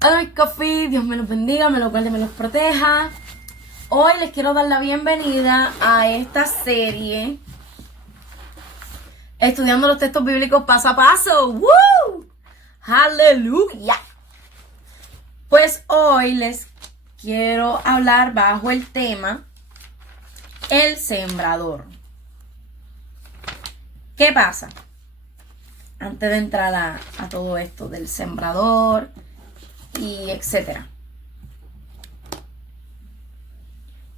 Hola Coffee, Dios me los bendiga, me los guarde, me los proteja. Hoy les quiero dar la bienvenida a esta serie Estudiando los textos bíblicos paso a paso. ¡Woo! ¡Aleluya! Pues hoy les quiero hablar bajo el tema El sembrador. ¿Qué pasa? Antes de entrar a todo esto del sembrador y etcétera.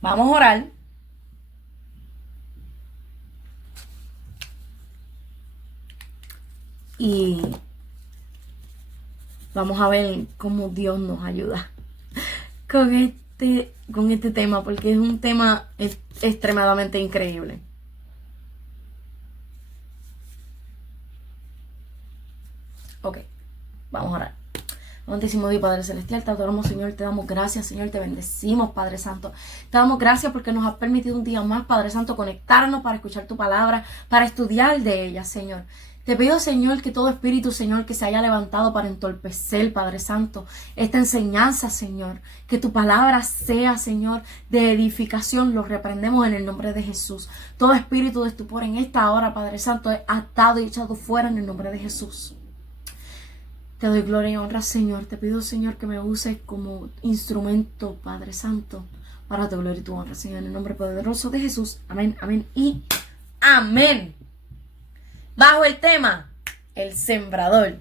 Vamos a orar. Y vamos a ver cómo Dios nos ayuda con este tema, porque es un tema extremadamente increíble. Ok, vamos a orar. Amantísimo Dios, Padre Celestial, te adoramos, Señor, te damos gracias, Señor, te bendecimos, Padre Santo. Te damos gracias porque nos has permitido un día más, Padre Santo, conectarnos para escuchar tu palabra, para estudiar de ella, Señor. Te pido, Señor, que todo espíritu, Señor, que se haya levantado para entorpecer, Padre Santo, esta enseñanza, Señor, que tu palabra sea, Señor, de edificación, lo reprendemos en el nombre de Jesús. Todo espíritu de estupor en esta hora, Padre Santo, es atado y echado fuera en el nombre de Jesús. Te doy gloria y honra, Señor. Te pido, Señor, que me uses como instrumento, Padre Santo, para tu gloria y tu honra, Señor, en el nombre poderoso de Jesús. Amén, amén y amén. Bajo el tema, el sembrador.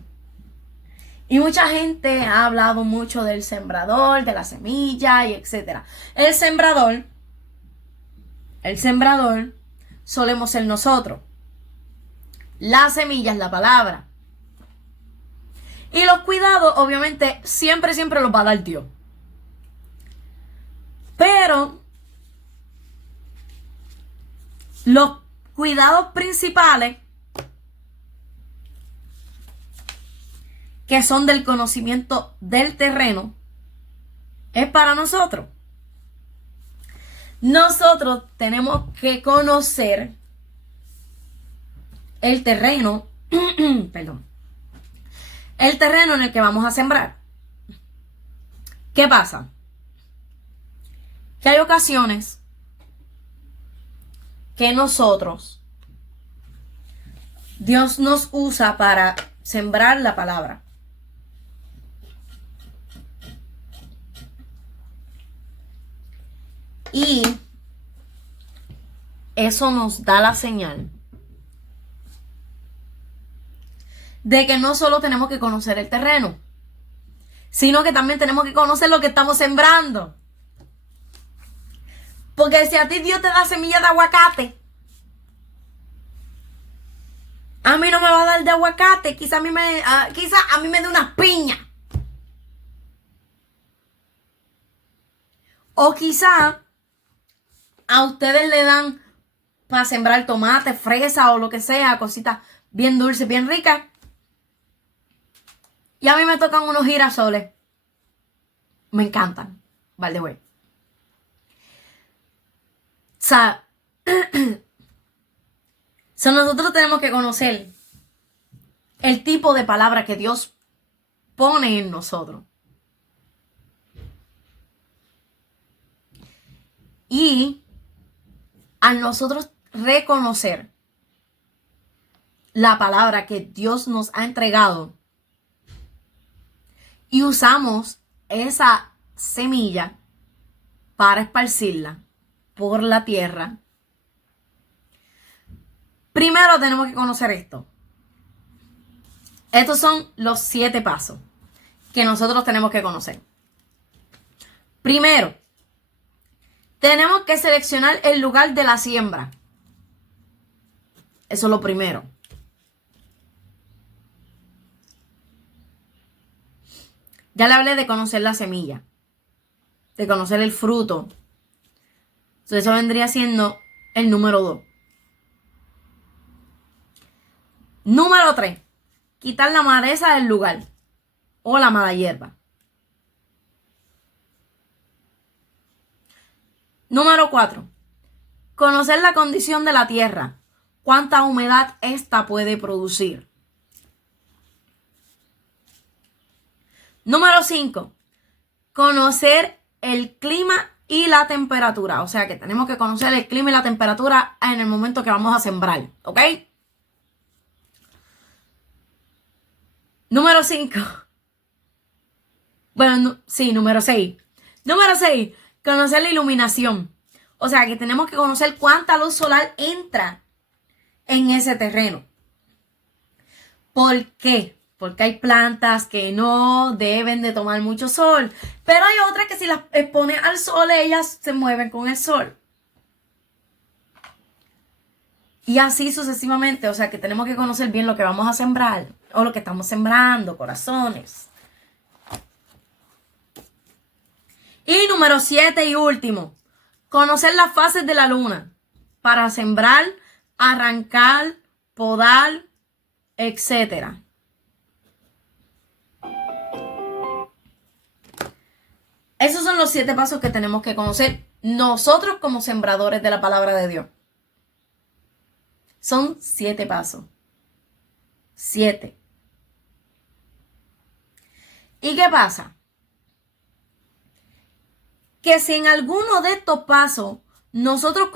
Y mucha gente ha hablado mucho del sembrador, de la semilla y etcétera. El sembrador solemos ser nosotros. La semilla es la palabra. Y los cuidados, obviamente, siempre los va a dar Dios. Pero los cuidados principales, que son del conocimiento del terreno, es para nosotros. Nosotros tenemos que conocer el terreno, perdón. El terreno en el que vamos a sembrar. ¿Qué pasa? Que hay ocasiones que Dios nos usa para sembrar la palabra. Y eso nos da la señal de que no solo tenemos que conocer el terreno, sino que también tenemos que conocer lo que estamos sembrando. Porque si a ti Dios te da semilla de aguacate, a mí no me va a dar de aguacate, quizá a mí me dé unas piñas. O quizá a ustedes le dan para sembrar tomate, fresa o lo que sea, cositas bien dulces, bien ricas. Y a mí me tocan unos girasoles. Me encantan. By the way. O sea, nosotros tenemos que conocer el tipo de palabra que Dios pone en nosotros. Y al nosotros reconocer la palabra que Dios nos ha entregado, y usamos esa semilla para esparcirla por la tierra, primero tenemos que conocer esto. Estos son los 7 pasos que nosotros tenemos que conocer. Primero, tenemos que seleccionar el lugar de la siembra. Eso es lo primero. Ya le hablé de conocer la semilla, de conocer el fruto. Entonces eso vendría siendo el número 2. Número 3. Quitar la maleza del lugar o la mala hierba. Número 4. Conocer la condición de la tierra. Cuánta humedad ésta puede producir. Número 5, conocer el clima y la temperatura. O sea que tenemos que conocer el clima y la temperatura en el momento que vamos a sembrar, ¿ok? Número 5. Bueno, sí, número 6. Número 6, conocer la iluminación. O sea que tenemos que conocer cuánta luz solar entra en ese terreno. ¿Por qué? Porque hay plantas que no deben de tomar mucho sol, pero hay otras que si las expones al sol, ellas se mueven con el sol. Y así sucesivamente, o sea que tenemos que conocer bien lo que vamos a sembrar, o lo que estamos sembrando, corazones. Y número 7 y último, conocer las fases de la luna para sembrar, arrancar, podar, etcétera. Esos son los 7 pasos que tenemos que conocer nosotros como sembradores de la palabra de Dios. Son 7 pasos. 7. ¿Y qué pasa? Que si en alguno de estos pasos nosotros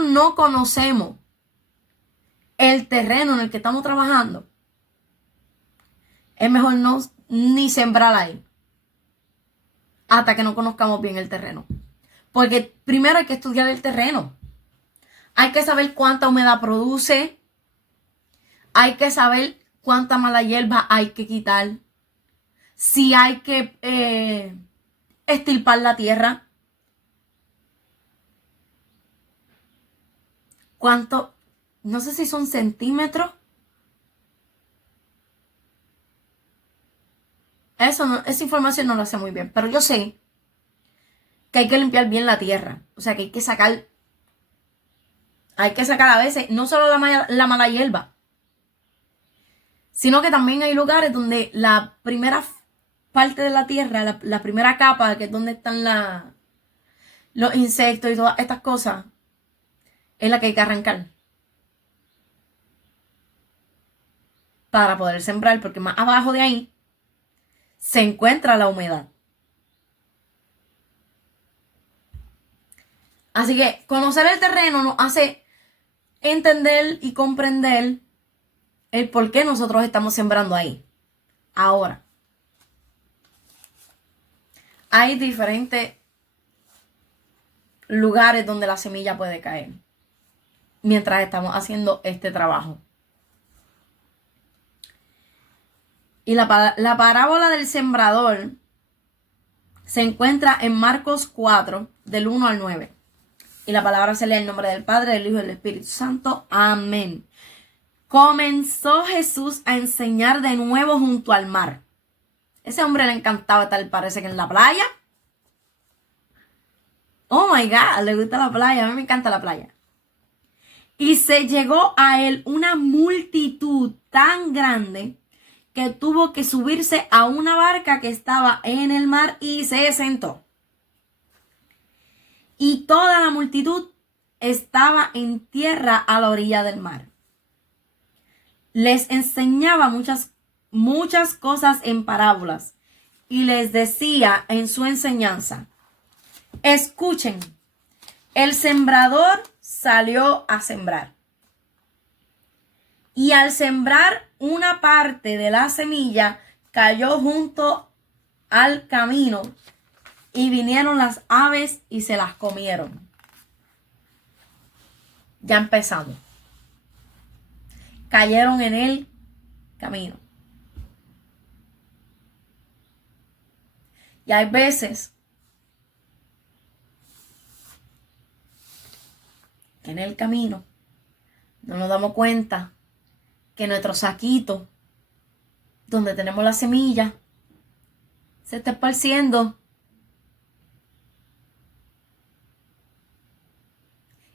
no conocemos el terreno en el que estamos trabajando, es mejor ni sembrar ahí hasta que no conozcamos bien el terreno. Porque primero hay que estudiar el terreno. Hay que saber cuánta humedad produce. Hay que saber cuánta mala hierba hay que quitar. Si hay que extirpar la tierra. ¿Cuánto? No sé si son centímetros. Esa información no lo sé muy bien, pero yo sé que hay que limpiar bien la tierra. O sea, que hay que sacar a veces no solo la mala hierba, sino que también hay lugares donde la primera parte de la tierra, la primera capa, que es donde están los insectos y todas estas cosas, es la que hay que arrancar para poder sembrar, porque más abajo de ahí se encuentra la humedad. Así que conocer el terreno nos hace entender y comprender el por qué nosotros estamos sembrando ahí. Ahora, hay diferentes lugares donde la semilla puede caer mientras estamos haciendo este trabajo. Y la parábola del sembrador se encuentra en Marcos 4, del 1 al 9. Y la palabra se lee en nombre del Padre, del Hijo y del Espíritu Santo. Amén. Comenzó Jesús a enseñar de nuevo junto al mar. Ese hombre le encantaba estar, parece que en la playa. Oh my God, le gusta la playa. A mí me encanta la playa. Y se llegó a él una multitud tan grande que tuvo que subirse a una barca que estaba en el mar y se sentó. Y toda la multitud estaba en tierra a la orilla del mar. Les enseñaba muchas cosas en parábolas y les decía en su enseñanza: escuchen, el sembrador salió a sembrar. Y al sembrar, una parte de la semilla cayó junto al camino y vinieron las aves y se las comieron. Ya empezamos. Cayeron en el camino. Y hay veces que en el camino no nos damos cuenta que nuestro saquito, donde tenemos la semilla, se está esparciendo.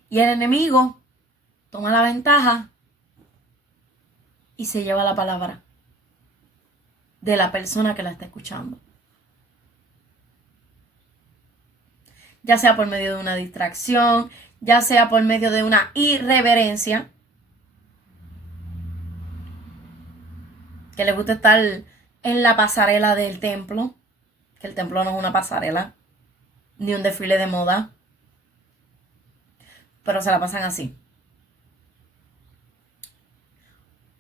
Y el enemigo toma la ventaja y se lleva la palabra de la persona que la está escuchando. Ya sea por medio de una distracción, ya sea por medio de una irreverencia, que le gusta estar en la pasarela del templo, que el templo no es una pasarela, ni un desfile de moda, pero se la pasan así.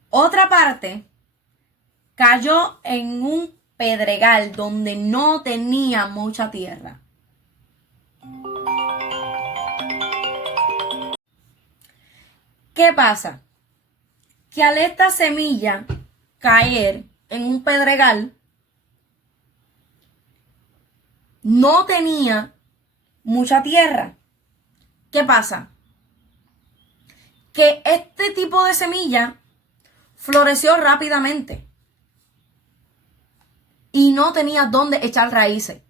Otra parte cayó en un pedregal donde no tenía mucha tierra. ¿Qué pasa? Que al esta semilla caer en un pedregal, no tenía mucha tierra. ¿Qué pasa? Que este tipo de semilla floreció rápidamente y no tenía dónde echar raíces.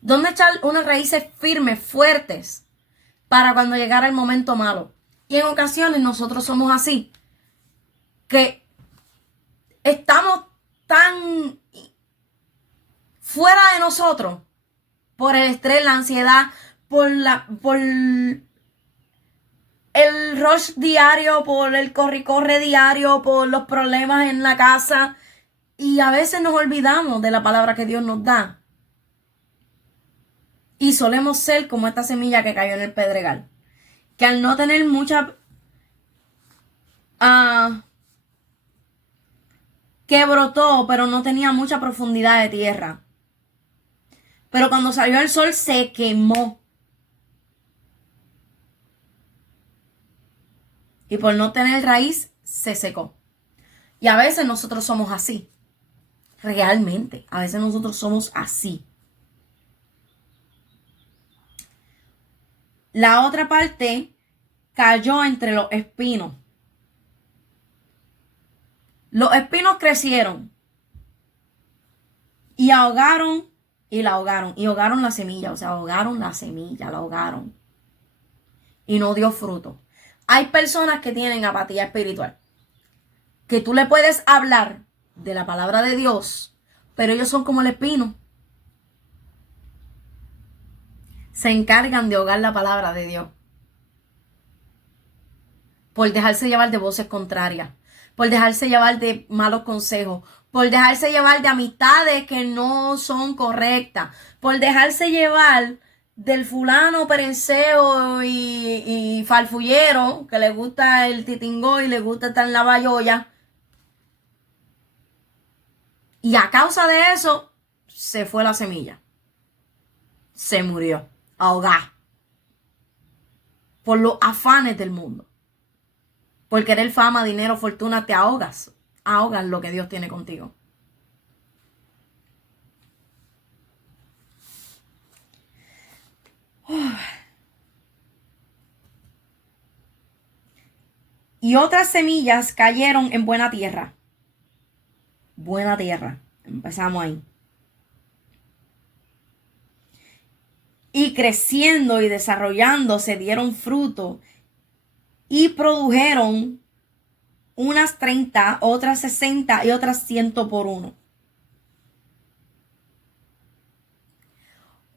Dónde echar unas raíces firmes, fuertes, para cuando llegara el momento malo. Y en ocasiones nosotros somos así, que estamos tan fuera de nosotros por el estrés, la ansiedad, por el rush diario, por el corre diario, por los problemas en la casa. Y a veces nos olvidamos de la palabra que Dios nos da. Y solemos ser como esta semilla que cayó en el pedregal, que al no tener mucha que brotó, pero no tenía mucha profundidad de tierra. Pero cuando salió el sol se quemó. Y por no tener raíz, se secó. Y a veces nosotros somos así. Realmente, a veces nosotros somos así. La otra parte cayó entre los espinos. Los espinos crecieron y ahogaron y la ahogaron. Y ahogaron la semilla, o sea, ahogaron la semilla, la ahogaron. Y no dio fruto. Hay personas que tienen apatía espiritual, que tú le puedes hablar de la palabra de Dios, pero ellos son como el espino. Se encargan de ahogar la palabra de Dios por dejarse llevar de voces contrarias, por dejarse llevar de malos consejos, por dejarse llevar de amistades que no son correctas, por dejarse llevar del fulano perenceo y farfullero que le gusta el titingó y le gusta estar en la bayoya. Y a causa de eso, se fue la semilla. Se murió, ahogada. Por los afanes del mundo. Por querer fama, dinero, fortuna, te ahogas. Ahogas lo que Dios tiene contigo. Y otras semillas cayeron en buena tierra. Buena tierra. Empezamos ahí. Y creciendo y desarrollándose dieron fruto y produjeron unas 30, otras 60 y otras 100 por uno.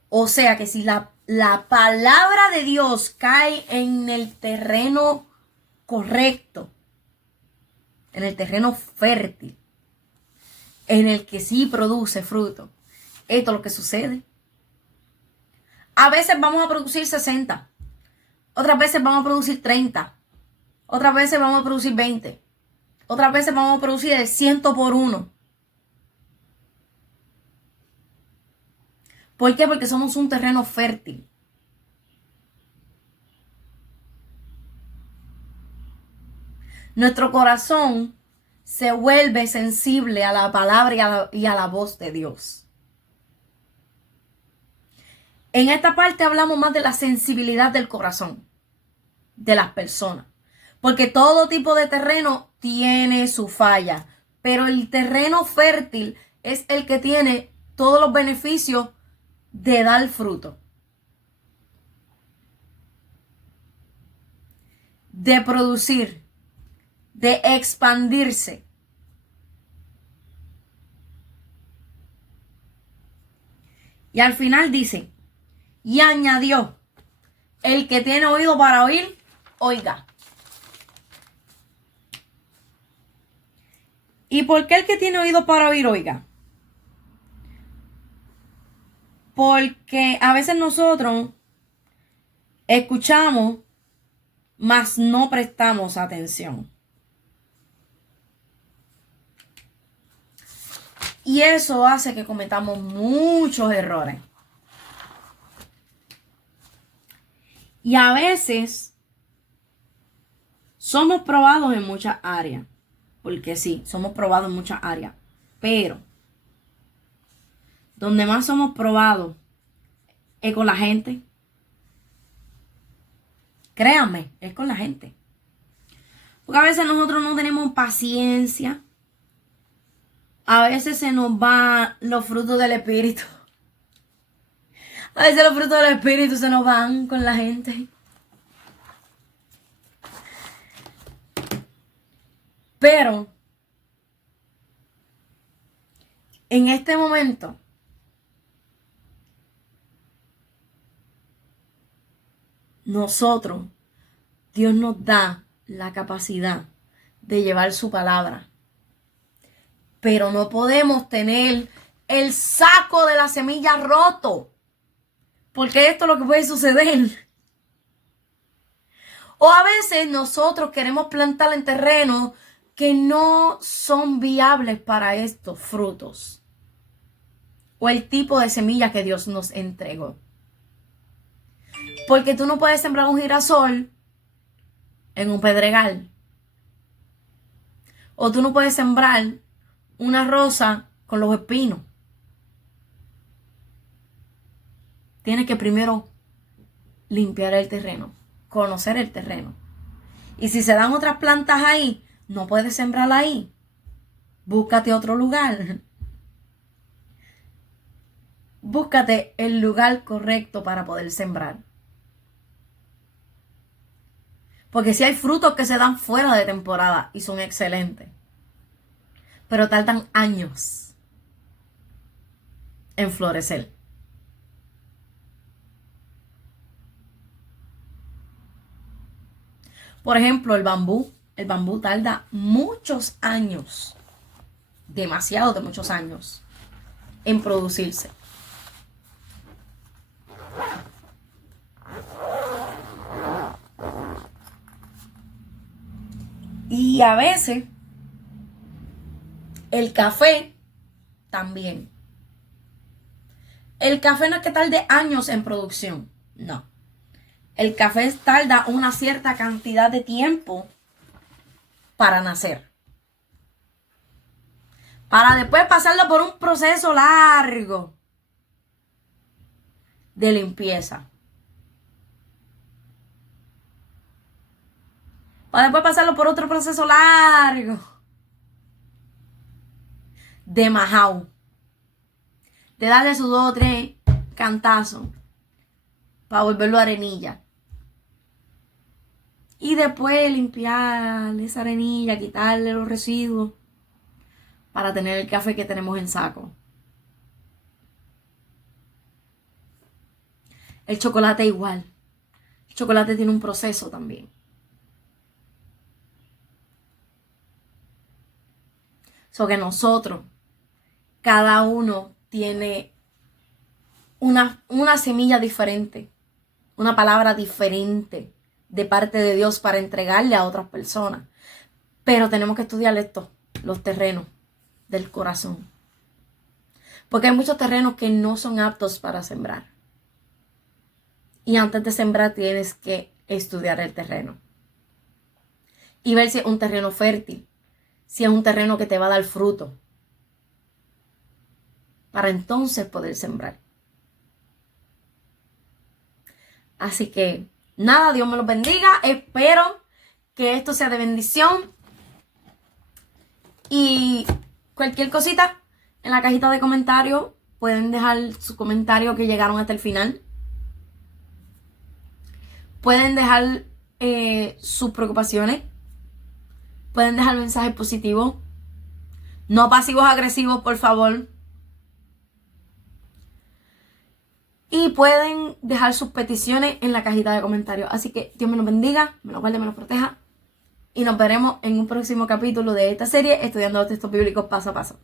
O sea que si la palabra de Dios cae en el terreno correcto, en el terreno fértil, en el que sí produce fruto, esto es lo que sucede. A veces vamos a producir 60, otras veces vamos a producir 30, otras veces vamos a producir 20, otras veces vamos a producir el 100 por uno. ¿Por qué? Porque somos un terreno fértil. Nuestro corazón se vuelve sensible a la palabra y a la voz de Dios. En esta parte hablamos más de la sensibilidad del corazón de las personas. Porque todo tipo de terreno tiene su falla. Pero el terreno fértil es el que tiene todos los beneficios de dar fruto. De producir. De expandirse. Y al final dice, y añadió, el que tiene oído para oír, oiga. ¿Y por qué el que tiene oído para oír, oiga? Porque a veces nosotros escuchamos, mas no prestamos atención. Y eso hace que cometamos muchos errores. Y a veces somos probados en muchas áreas. Porque sí, somos probados en muchas áreas. Pero donde más somos probados es con la gente. Créanme, es con la gente. Porque a veces nosotros no tenemos paciencia. A veces se nos van los frutos del espíritu. A veces los frutos del espíritu se nos van con la gente. Pero en este momento nosotros, Dios nos da la capacidad de llevar su palabra. Pero no podemos tener el saco de la semilla roto. Porque esto es lo que puede suceder. O a veces nosotros queremos plantar en terrenos que no son viables para estos frutos. O el tipo de semilla que Dios nos entregó. Porque tú no puedes sembrar un girasol en un pedregal. O tú no puedes sembrar una rosa con los espinos. Tienes que primero limpiar el terreno, conocer el terreno. Y si se dan otras plantas ahí, no puedes sembrarla ahí. Búscate otro lugar. Búscate el lugar correcto para poder sembrar. Porque si hay frutos que se dan fuera de temporada y son excelentes, pero tardan años en florecer. Por ejemplo, el bambú. El bambú tarda muchos años, demasiado de muchos años, en producirse. Y a veces el café también. El café no es que tarde años en producción, no. El café tarda una cierta cantidad de tiempo para nacer. Para después pasarlo por un proceso largo de limpieza. Para después pasarlo por otro proceso largo de majao. De darle sus 2 o 3 cantazos para volverlo arenilla. Y después limpiar esa arenilla, quitarle los residuos para tener el café que tenemos en saco. El chocolate igual. El chocolate tiene un proceso también. So que nosotros, cada uno tiene una semilla diferente, una palabra diferente de parte de Dios para entregarle a otras personas. Pero tenemos que estudiar esto, los terrenos del corazón. Porque hay muchos terrenos que no son aptos para sembrar. Y antes de sembrar tienes que estudiar el terreno. Y ver si es un terreno fértil, si es un terreno que te va a dar fruto. Para entonces poder sembrar. Así que nada, Dios me los bendiga. Espero que esto sea de bendición. Y cualquier cosita en la cajita de comentarios. Pueden dejar su comentario que llegaron hasta el final. Pueden dejar sus preocupaciones. Pueden dejar mensajes positivos. No pasivos agresivos, por favor. Y pueden dejar sus peticiones en la cajita de comentarios. Así que Dios me los bendiga, me los guarde, me los proteja. y nos veremos en un próximo capítulo de esta serie, estudiando los textos bíblicos paso a paso.